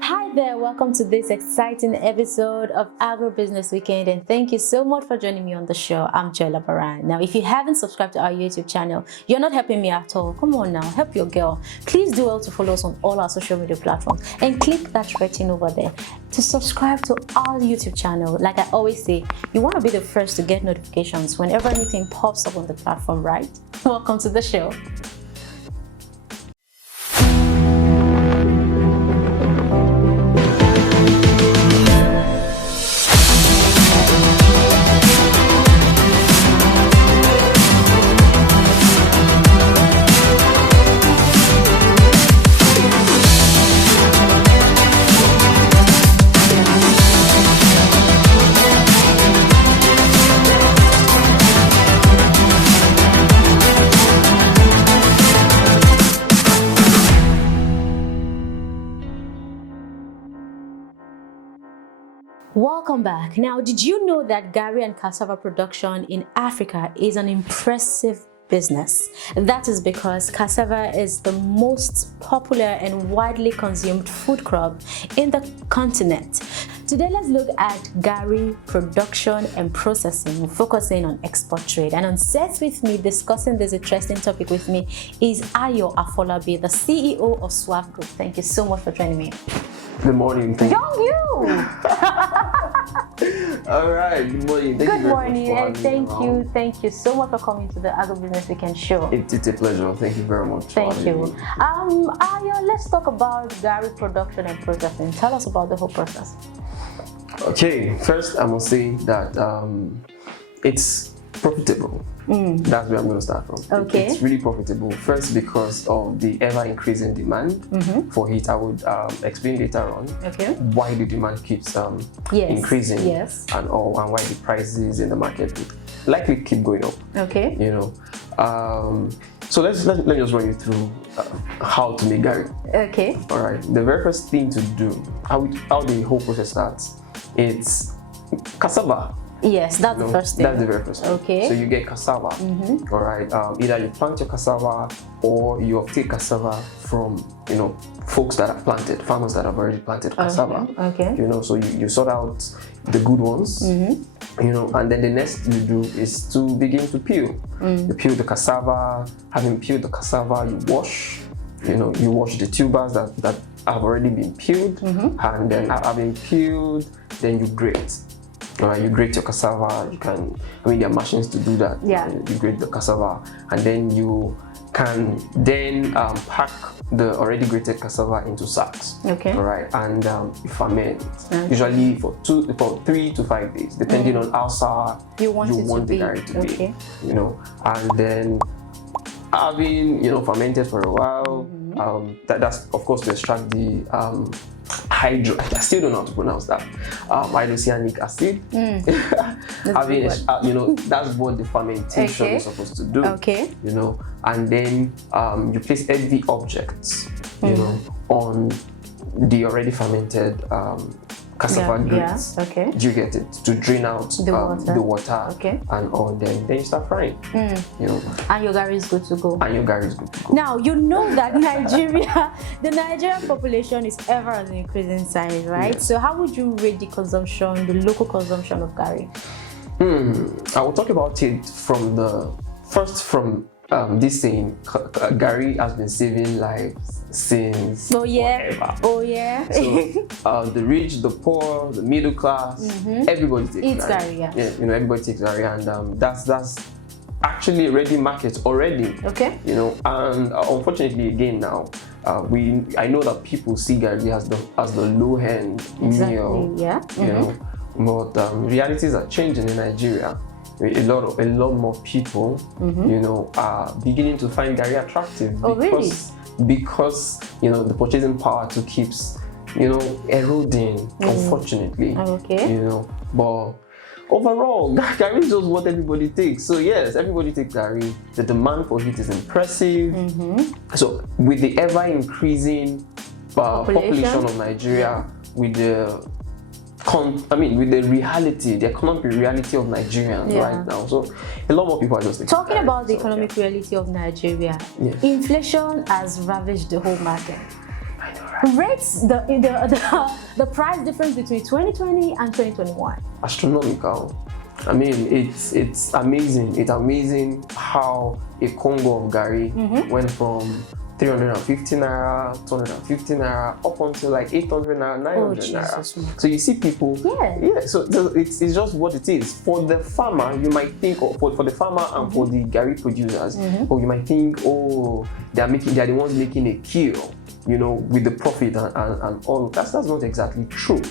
Hi there, welcome to this exciting episode of Agribusiness Weekend, and thank you so much for joining me on the show. I'm Joy Labaran. Now, if you haven't subscribed to our YouTube channel, you're not helping me at all. Come on now, help your girl. Please do well to follow us on all our social media platforms and click that red thing over there to subscribe to our YouTube channel. Like I always say, you want to be the first to get notifications whenever anything pops up on the platform, right? Welcome to the show. Welcome back. Now, did you know that Garri and cassava production in Africa is an impressive business? That is because cassava is the most popular and widely consumed food crop in the continent. Today, let's look at Garri production and processing, focusing on export trade. And on set with me, discussing this interesting topic with me, is Afolabi, the CEO of Swaff Group. Thank you so much for joining me. Good morning. Young you! All right. Good morning. Good morning, and thank you so much for coming to the Agribusiness Weekend show. It's a pleasure. Thank you very much. Thank you. Ayo, let's talk about Garri production and processing. Tell us about the whole process. Okay. First, I must say that it's profitable. That's where I'm going to start from. Okay. It's really profitable. First, because of the ever-increasing demand for it. I would explain later on why the demand keeps increasing, and why the prices in the market would likely keep going up. Okay. You know. So let's just run you through how to make Garri. Okay. All right. The very first thing to do, how the whole process starts, it's cassava. Yes, that's the first thing. That's the very first thing. Okay. So you get cassava. All right. Either you plant your cassava or you obtain cassava from folks that have planted, farmers that have already planted cassava. Okay. So you sort out the good ones. And then the next you do is to begin to peel. You peel the cassava. Having peeled the cassava, you wash. You wash the tubers that have already been peeled, and then having peeled, then you grate. You grate your cassava. There are machines to do that. Yeah. You grate the cassava, and then you can pack the already grated cassava into sacks. Okay. All right, and you ferment. Usually for 3 to 5 days, depending on how sour you want the Garri to be. And then having fermented for a while. That's of course to extract the I still don't know how to pronounce that. Hydrocyanic acid. That's what the fermentation is supposed to do. Okay. And then you place heavy objects, on the already fermented cassava grits. Okay. Do you get it? To drain out the water. Okay. And all. Then you start frying. And your Garri is good to go. Now that Nigeria, the Nigerian population is ever on the increasing size, right? Yes. So how would you rate the local consumption of Garri? I will talk about it from this saying, Garri has been saving lives since forever. So the rich, the poor, the middle class, everybody takes Garri. Everybody takes Garri, and that's actually a ready market already. Okay. And unfortunately, again now, I know that people see Garri as the low end meal. Yeah. But realities are changing in Nigeria. A lot more people, are beginning to find Garri attractive because the purchasing power keeps, eroding, unfortunately. But overall, Garri is just what everybody takes. So yes, everybody takes Garri. The demand for it is impressive. So with the ever increasing population of Nigeria, with the the economic reality of Nigerians right now. So a lot more people are just talking about the economic reality of Nigeria. Inflation has ravaged the whole market. I know, right? Rates the price difference between 2020 and 2021. Astronomical. I mean, it's amazing. It's amazing how a Congo of Garri went from 350 naira, 250 naira, up until like 800 naira, 900 naira. So you see people, so it's just what it is. For the farmer, you might think, or for the farmer and for the Garri producers, or you might think, oh, they're the ones making a kill, you know, with the profit and all. That's not exactly true.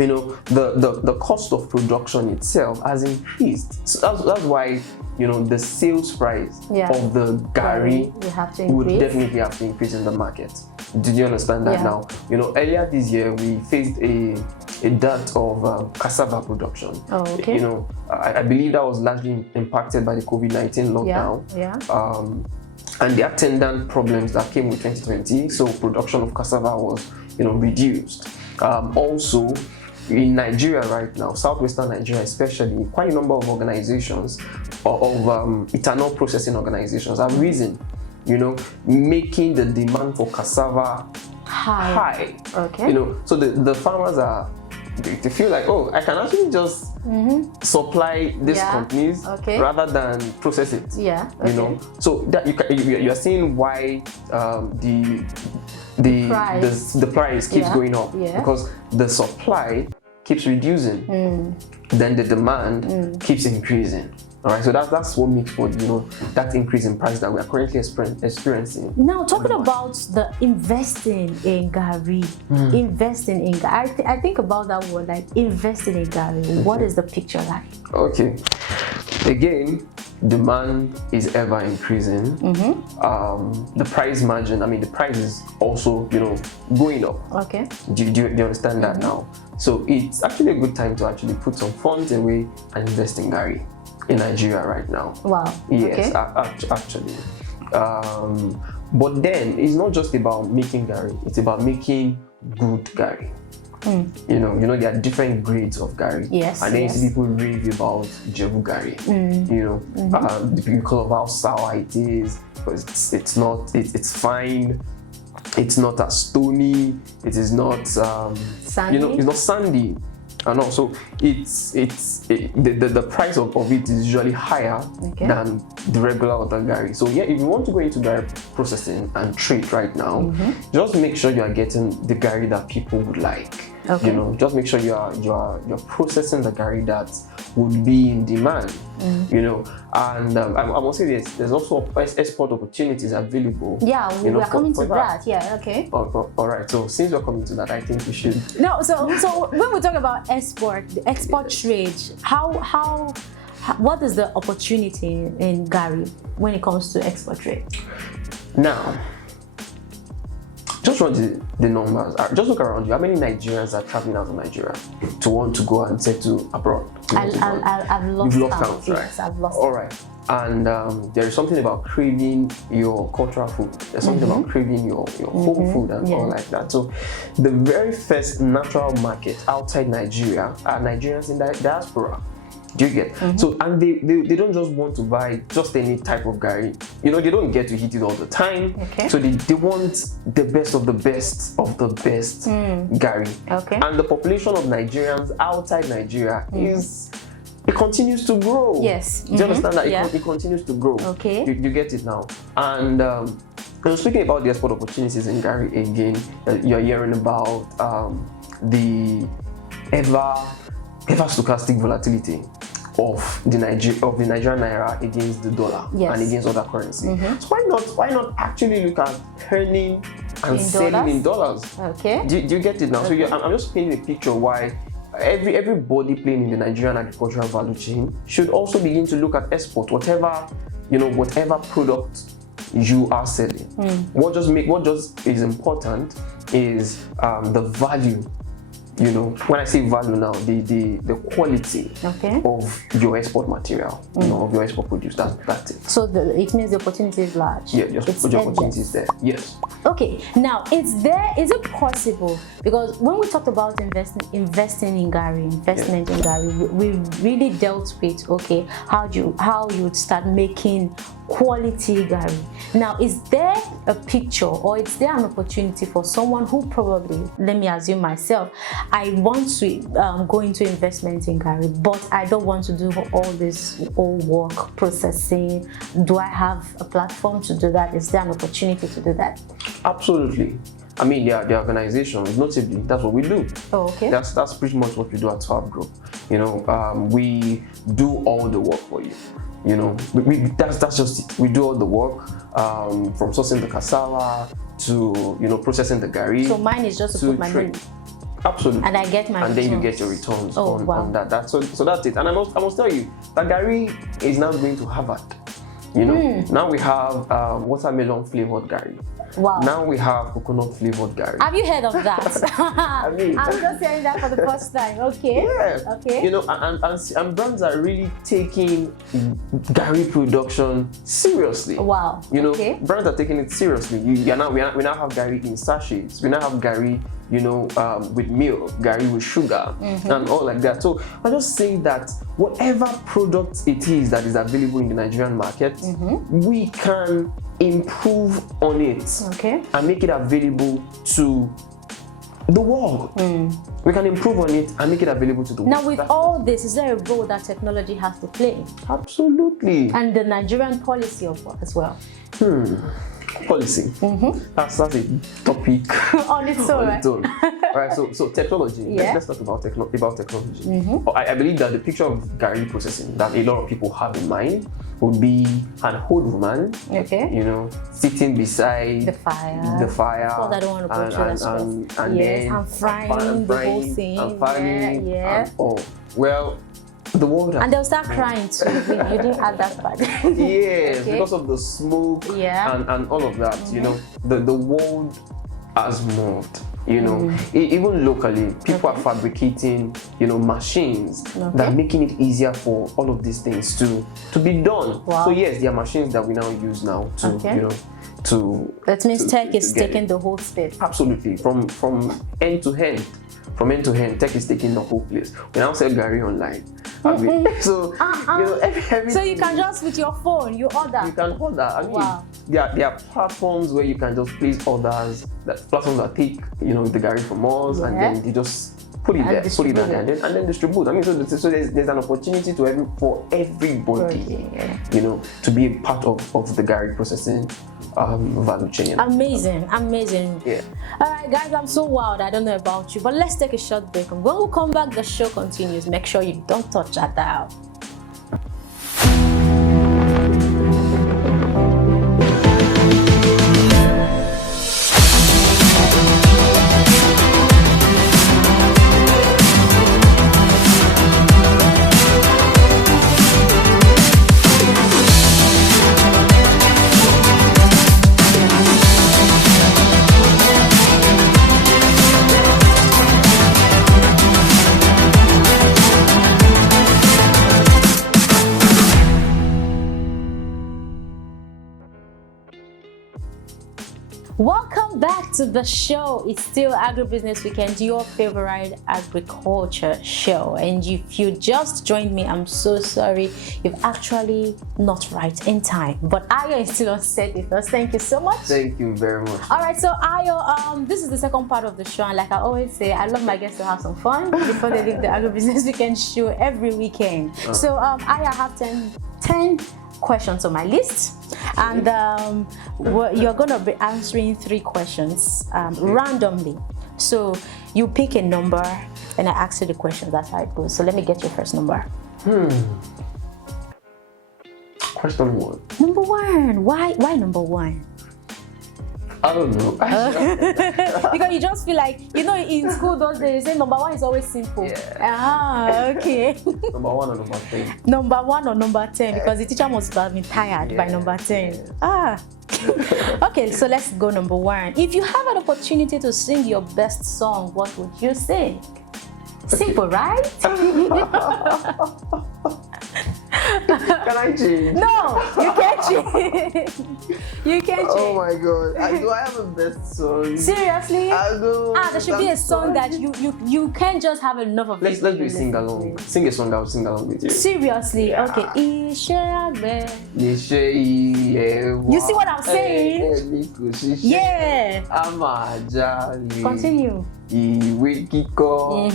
You know, the cost of production itself has increased. So that's why, you know, the sales price of the Garri would definitely have to increase in the market. Did you understand that now? You know, earlier this year we faced a dearth of cassava production. You know, I believe that was largely impacted by the COVID-19 lockdown. And the attendant problems that came with 2020. So production of cassava was, you know, reduced. Also, in Nigeria right now, southwestern Nigeria especially, quite a number of organizations of ethanol processing organizations have risen, you know, making the demand for cassava high. You know, so the farmers they feel like, oh, I can actually just supply these companies rather than process it. You know, so that you are seeing why the price keeps going up because the supply keeps reducing, then the demand keeps increasing. All right, so that's what makes for, you know, that increase in price that we are currently experiencing. Now, talking about the investing in Garri, I think about that word, like investing in Garri. What is the picture like? Okay, again, demand is ever increasing. The price margin, I mean, the price is also, you know, going up. Do you understand that now? So it's actually a good time to actually put some funds away and invest in Garri in Nigeria right now. Wow. Yes, actually. But then it's not just about making Garri; it's about making good Garri. You know, there are different grades of Garri. And then you see people rave about Jebu Garri. You know, because of how sour it is, because it's fine. It's not as stony. It is not sandy. You know, it's not sandy. And also, the price of it is usually higher than the regular other Garri. So yeah, if you want to go into Garri processing and trade right now, just make sure you are getting the Garri that people would like. You know, just make sure you're processing the Garri that would be in demand. You know, and I must say there's also export opportunities available. Yeah, we are coming to that. All right. So since we're coming to that, I think we should. No. So when we talk about the export trade, what is the opportunity in Garri when it comes to export trade? Now, just run the numbers. Just look around you. How many Nigerians are traveling out of Nigeria to want to go and settle abroad? I've lost count. Right? Yes, I've lost. All right. And there is something about craving your cultural food. There's something about craving your home food and all like that. So the very first natural market outside Nigeria are Nigerians in the diaspora. Do you get? So, and they don't just want to buy just any type of Garri. You know, they don't get to hit it all the time. So they want the best of the best of the best Garri. And the population of Nigerians outside Nigeria it continues to grow. Do you understand that? It continues to grow. You get it now. And speaking about the export opportunities in Garri again, you're hearing about the ever stochastic volatility of the Nigerian naira against the dollar and against other currencies. So why not actually look at earning and selling in dollars? Do you get it now? So I'm just painting a picture why everybody playing in the Nigerian agricultural value chain should also begin to look at export, whatever product you are selling. What just is important is the value. You know, when I say value now, the quality of your export material, you know, of your export produce. That's it. So it means the opportunity is large. Yeah, just put your opportunities there. Yes. Okay. Now, is it possible? Because when we talked about investing in Garri, in Garri, we really dealt with how you would start making quality Garri. Now, is there a picture or is there an opportunity for someone who probably, let me assume myself, I want to go into investment in Garri, but I don't want to do all this old work, processing. Do I have a platform to do that? Is there an opportunity to do that? Absolutely. I mean, the organization, notably, that's what we do. Oh, okay. That's pretty much what we do at Swap Group. You know, we do all the work for you. You know, that's just it. We do all the work, from sourcing the cassava to, you know, processing the Garri. So mine is just to put my money. Absolutely. And I get my and returns. Then you get your returns wow. on that. So that's it. And I must tell you that Garri is now going to Harvard. You know, now we have watermelon flavored Garri. Wow. Now we have coconut flavored Garri. Have you heard of that? I mean, I'm just hearing that for the first time. Okay. Yeah. Okay. You know, and brands are really taking Garri production seriously. Wow. You know, okay. brands are taking it seriously. We now have Garri in sachets. We now have Garri, you know, with milk, Garri with sugar, and all like that. So I just say that whatever product it is that is available in the Nigerian market, we can improve on it and make it available to the world. We can improve on it and make it available to the world. Now, with all this, is there a role that technology has to play? Absolutely. And the Nigerian policy of work as well. Policy. That's a topic on its own. Right? All right. So technology. Yeah. Let's talk about technology. I believe that the picture of Garri processing that a lot of people have in mind would be an old woman. Okay. You know, sitting beside the fire. Well, I don't want to go through that. And yes, then I'm frying the whole thing. And filing. Yeah. And, oh, well. The world and they'll start crying too. You didn't add that part. Yes, because of the smoke and all of that. You know, the world has moved. You know, even locally, people are fabricating, you know, machines that are making it easier for all of these things to be done. Wow. So yes, there are machines that we now use now to, you know, to. That means tech is taking the whole space. Absolutely, from end to end. From end to end, tech is taking the whole place. We now sell Garri online. I mean, so you know, every so you can just with your phone, you order. You can order. I mean, there are platforms where you can just place orders. That platforms that take, you know, the Garri from us, and then you just put it there, and then distribute. I mean, so there's an opportunity for everybody, you know, to be a part of the Garri processing value chain. Amazing. Yeah. All right, guys, I'm so wild. I don't know about you, but let's take a short break. And when we come back, the show continues. Make sure you don't touch that dial. Welcome back to the show. It's still Agribusiness Weekend, your favorite agriculture show. And if you just joined me, I'm so sorry. You've actually not right in time. But Ayo is still on set with us. Thank you so much. Thank you very much. All right, so Ayo, this is the second part of the show. And like I always say, I love my guests to have some fun before they leave the Agribusiness Weekend show every weekend. So Ayo, I have 10 questions on my list, and you're going to be answering 3 questions randomly. So you pick a number and I ask you the question. That's how it goes. So let me get your first number. Question 1. Number 1. Why number 1? I don't know. Because you just feel like, you know, in school those days, they say number 1 is always simple. Okay. Number 1 or number 10? Number 1 or number 10, because the teacher must have been tired by number 10. Okay, so let's go number 1. If you have an opportunity to sing your best song, what would you sing? Simple, right? Can I change? No, you can't change. You can't change. Oh my god. Do I have a best song? Seriously? I do. There should be a song that you can't just have enough of. Let's do a sing along. Sing a song that will sing along with you. Seriously? Yeah. Okay. You see what I'm saying? Yeah. Continue. Ìwé kíkọ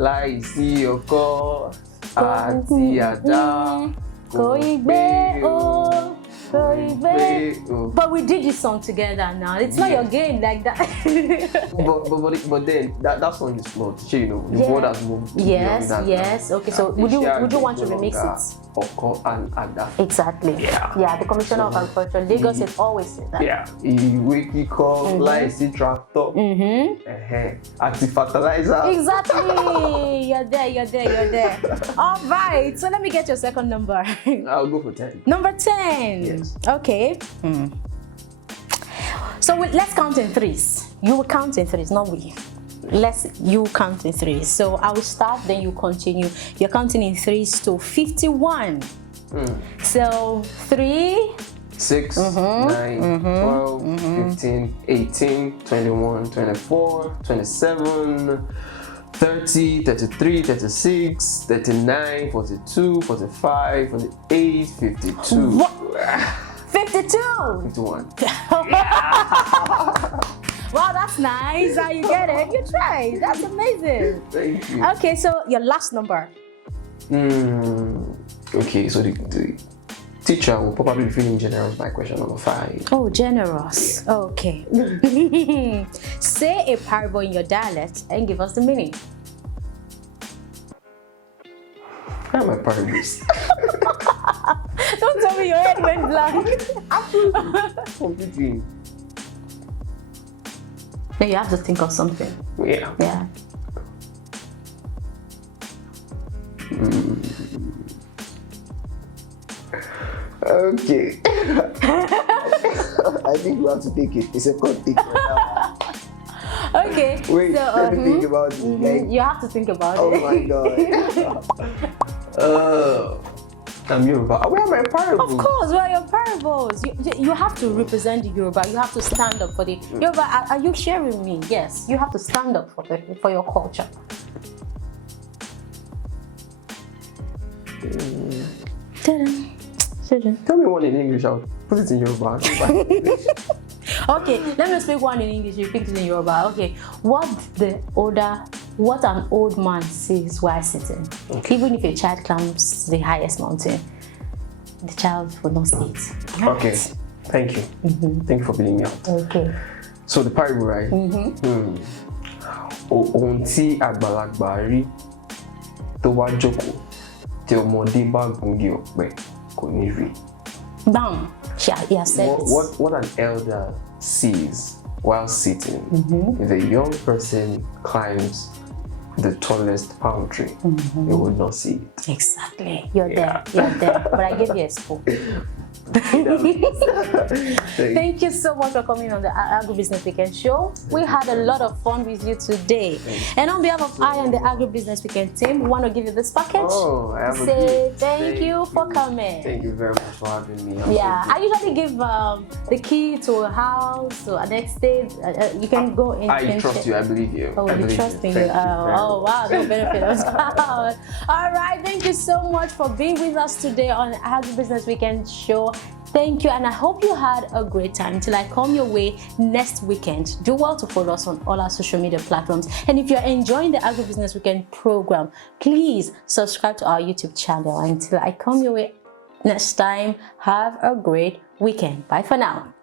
láìsí ọkọ àti àdá kò ì gbé o. But we did this song together now. It's not your game like that. but then that song is flawed. You know, the word has moved. Yes. Okay, so would you want to remix it? Oko and Ada. Exactly. Yeah, the Commissioner of Agriculture, Lagos has always said that. Yeah. Ìwé kíkọ láìsí tractor. Àti fertilizer. Exactly. You're there. All right. So let me get your second number. I'll go for 10. Number 10. Yes. Okay. So let's count in threes. You will count in threes, not we. You count in threes. So I will start, then you continue. You're counting in threes to 51. So 3, 6, 9, 12, 15, 18, 21, 24, 27, 30, 33, 36, 39, 42, 45, 48, 52. What? 52! 51. Wow, that's nice. How you get it? You tried. That's amazing. Thank you. Okay, so your last number. Okay, so the teacher will probably be feeling generous by question number 5. Oh, generous. Yeah. Okay. Say a parable in your dialect and give us the meaning. Where are my parables? Don't tell me your head went blank. Absolutely. Completely. Then you have to think of something. Yeah. Okay. I think we have to take it. It's a good thing. Okay. Wait, so, let me think about it. Like, you have to think about it. Oh my god. I'm Yoruba. Where are my parables? Of course, where are your parables? You have to represent the Yoruba. You have to stand up for the Yoruba. Are you sharing me? Yes. You have to stand up for your culture. Tell me one in English. I'll put it in Yoruba. Okay, let me speak one in English. You speak it in Yoruba. Okay, what an old man says while sitting. Okay. Even if a child climbs the highest mountain, the child will not see it. Right? Okay, thank you. Thank you for being me out. Okay. So the parable, right? Ohun tí àgbàlagbà rí tó wá jókòó tí ọmọdé bá gungi ọ̀pẹ kò ní rí. Bam! He has said what an elder sees while sitting, if a young person climbs the tallest palm tree, you would not see it. Exactly. You're there. But I gave you a spoon. Thank you so much for coming on the Agribusiness Weekend Show. We had a lot of fun with you today. And on behalf of I and the Agribusiness Weekend team, we want to give you this package. Thank you for coming. Thank you very much for having me. I usually give the key to a house, so at next stage you can go in. I trust you. I believe you. Oh, we trust you. Oh, wow, no benefit us. All right, thank you so much for being with us today on Agribusiness Weekend Show. Thank you, and I hope you had a great time. Till I come your way next weekend, do well to follow us on all our social media platforms. And if you're enjoying the Agribusiness Weekend program, please subscribe to our YouTube channel. Until I come your way next time, have a great weekend. Bye for now.